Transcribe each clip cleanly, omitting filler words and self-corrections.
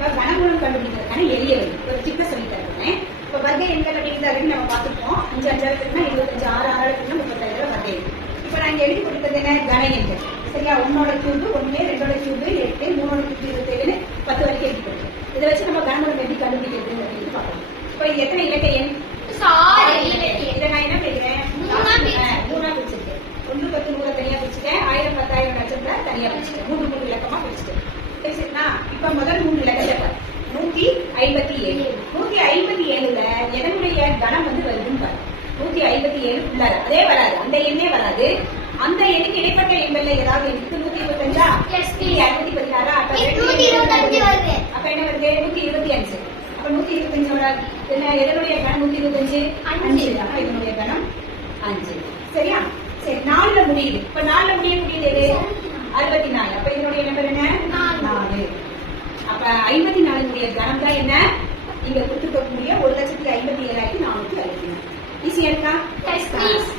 இப்ப கனமூலம் கண்டுபிடிக்கிறதுக்கான எளிய வழி ஒரு சிக்க சொல்லி தருவேன். இப்ப வர்க்க எண்கள் அப்படிங்கிறது நம்ம பார்த்துப்போம். 5 5 இருக்குன்னா 25, 6 6 இருக்குன்னா 35 வர்க்க எண். இப்ப நான் இங்க எழுதி கொடுத்தது என்ன? கன எண்கள். சரியா? 1 கியூப் 1, 2 கியூப் 8, 3 கியூப் 27, 10 வரைக்கும் எழுதி கொடுத்தேன். இதை வச்சு நம்ம கனமூலம் எப்படி கண்டுபிடிக்கிறது அப்படின்னு பார்க்கணும். இப்ப இது எத்தனை இலக்க எண்? இதை நான் என்ன பண்ணிக்கிறேன்? 3 பிரிச்சிருக்கேன். 1 10 100 தனியா பிரிச்சுட்டேன். 1000 10,000 லட்சத்தை தனியா பிரிச்சுட்டேன். 3 இலக்கமா பிரிச்சுட்டேன். சரிங்களா? இப்ப முதல் 3 இலக்கத்தை 157. 157ல எதனுடைய கணம் வந்து வருதுன்னு பாரு. 157 உள்ளார அதே வராது, அந்த எண்ணே வராது. அந்த எண்ணுக்கு இடைப்பட்ட எண்கள்ல ஏதாவது எண்ணுக்கு 125 516 அப்ப என்ன வருது? 125. அப்ப 125 வராது. எதனுடைய கணம் 125? 5. அப்ப இதனுடைய கணம் 5. சரியா? சரி, 4ல முடியுது. இப்ப 4ல முடியக்கூடியது எது? 64. அப்ப இதனுடைய நம்பர் என்ன? 4. அப்ப 54 கணம் தான் என்ன? இங்க கொடுத்துக்கக்கூடிய 1,57,464. ஈஸியா இருக்கா?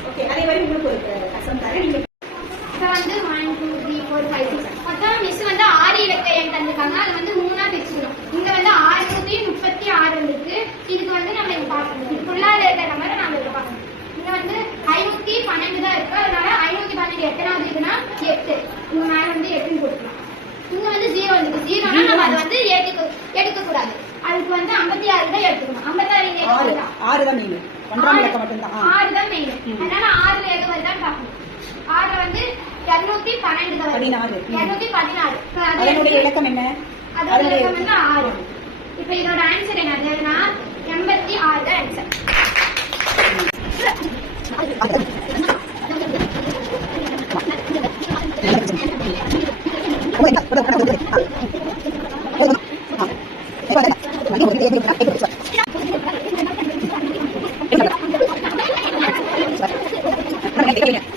ஓகே, அதே மாதிரி உங்களுக்கு ஒரு கஷ்டம் தரேன். நீங்க வந்து 1 2 3 4 5 6 மொத்தம் மிஸ் வந்து 6 இலக்க எண் தந்திருக்காங்க. அது வந்து 3ஆ பிரிச்சுக்கணும். இங்க வந்து 636 இருக்கு. இதுக்கு வந்து நம்ம இங்க பார்க்கணும். இதுக்குள்ளார இருக்கிற நம்பரை நாம இங்க பார்க்கணும். இங்க வந்து 512 தான் இருக்கு. அதனால 512 எத்தனாவது இருக்குன்னா 8. இங்க மேல வந்து 8ன்னு போட்டுக்கலாம். இங்க வந்து 0 வந்து 0னா நம்ம அதை வந்து எடுக்க கூடாது. அதுக்கு வந்து 56 தான் எடுத்துக்கணும். 56 6 தான் மெயின். 1ஆம் இலக்கம் மட்டும் தான். 6 தான் மெயின். அதனால 6ல எது வருதான்னு பார்க்கணும். 6 வந்து 212 தான் வருது. 216. அதனுடைய இலக்கம் என்ன? அதோட இலக்கம் வந்து 6. இப்போ இதோட ஆன்சர் என்னதுன்னா 86 தான் ஆன்சர். Thank you.